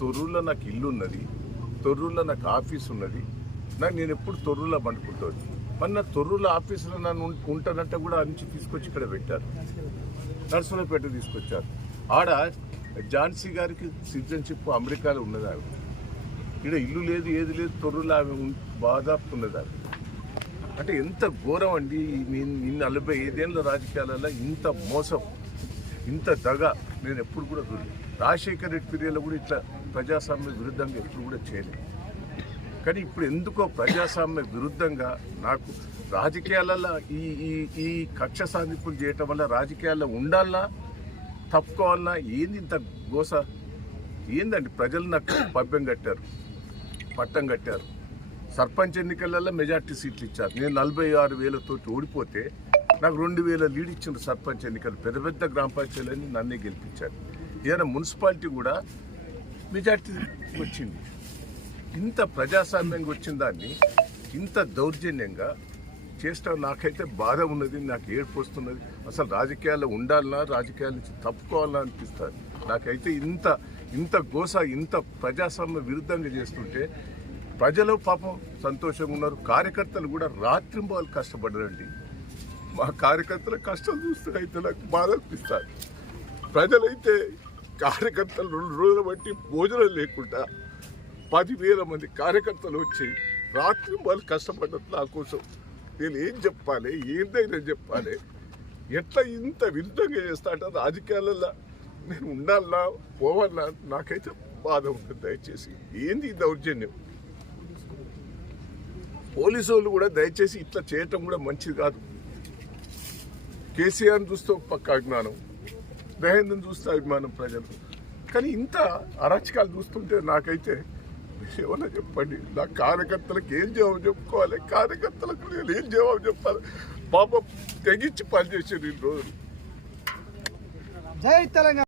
తొర్రూరులో నాకు ఇల్లు ఉన్నది, తొర్రూరులో నాకు ఆఫీస్ ఉన్నది. నేను ఎప్పుడు తొర్రూరులో పండుకుంటాను. మొన్న తొర్రూరులో ఆఫీసులో నన్ను ఉంటానంటే కూడా నుంచి తీసుకొచ్చి ఇక్కడ పెట్టారు, నర్సరావుపేట తీసుకొచ్చారు. ఆడ ఝాన్సీ గారికి సిటిజన్షిప్ అమెరికాలో ఉన్నది. ఆమె ఇక్కడ ఇల్లు లేదు, ఏది లేదు, తొర్రూరులో ఆమె బాధాపుతున్నది. ఆమె అంటే ఎంత ఘోరం అండి. 45 ఏళ్ళ రాజకీయాలలో ఇంత మోసం, ఇంత దగ నేను ఎప్పుడు కూడా చూడలేదు. రాజశేఖర్ రెడ్డి పీరియడ్లో కూడా ఇట్లా ప్రజాస్వామ్య విరుద్ధంగా ఎప్పుడు కూడా చేయలేదు. కానీ ఇప్పుడు ఎందుకో ప్రజాస్వామ్య విరుద్ధంగా నాకు రాజకీయాలలో ఈ కక్ష సాధింపులు చేయటం వల్ల రాజకీయాల్లో ఉండాలన్నా తప్పుకోవాలన్నా ఏంది ఇంత గోస ఏందండి? ప్రజలు నాకు పట్టం కట్టారు. సర్పంచ్ ఎన్నికలలో మెజార్టీ సీట్లు ఇచ్చారు. నేను 46,000 ఓడిపోతే నాకు 2,000 లీడ్ ఇచ్చిన సర్పంచ్ ఎన్నికలు. పెద్ద పెద్ద గ్రామ పంచాయతీలని నన్నే గెలిపించారు. ఏదైనా మున్సిపాలిటీ కూడా మెజార్టీ వచ్చింది. ఇంత ప్రజాస్వామ్యంగా వచ్చిన దాన్ని ఇంత దౌర్జన్యంగా చేస్తా నాకైతే బాధ ఉన్నది, నాకు ఏడుపు వస్తున్నది. అసలు రాజకీయాల్లో ఉండాలన్నా రాజకీయాల నుంచి తప్పుకోవాలన్నా అనిపిస్తుంది నాకైతే. ఇంత గోస, ఇంత ప్రజాస్వామ్య విరుద్ధంగా చేస్తుంటే ప్రజలు పాపం సంతోషంగా ఉన్నారు. కార్యకర్తలు కూడా రాత్రింబాలు కష్టపడ్డారండి. మా కార్యకర్తల కష్టాలు చూస్తే అయితే నాకు బాధ అనిపిస్తారు. ప్రజలైతే కార్యకర్తలు 2 రోజులు బట్టి భోజనం లేకుండా 10,000 మంది కార్యకర్తలు వచ్చి రాత్రింబాలు కష్టపడ్డారు నా కోసం. నేను ఏం చెప్పాలి, ఏందైనా చెప్పాలి? ఎట్లా ఇంత విరుద్ధంగా చేస్తా అంటే రాజకీయాలలో నేను ఉండాలన్నా పోవాలన్నా నాకైతే బాధ ఉంటుంది. దయచేసి ఏంది దౌర్జన్యం? పోలీసు వాళ్ళు కూడా దయచేసి ఇట్లా చేయటం కూడా మంచిది కాదు. కేసీఆర్ని చూస్తే పక్క అభిమానం, మహేంద్రని చూస్తే అభిమానం ప్రజలు. కానీ ఇంత అరాచకాలు చూస్తుంటే నాకైతే ఏమన్నా చెప్పండి. నా కార్యకర్తలకు ఏం జవాబు చెప్పుకోవాలి? కార్యకర్తలకు నేను ఏం జవాబు చెప్పాలి? పాపం తెగించి పనిచేసారు 2 రోజులు. జై తెలంగాణ.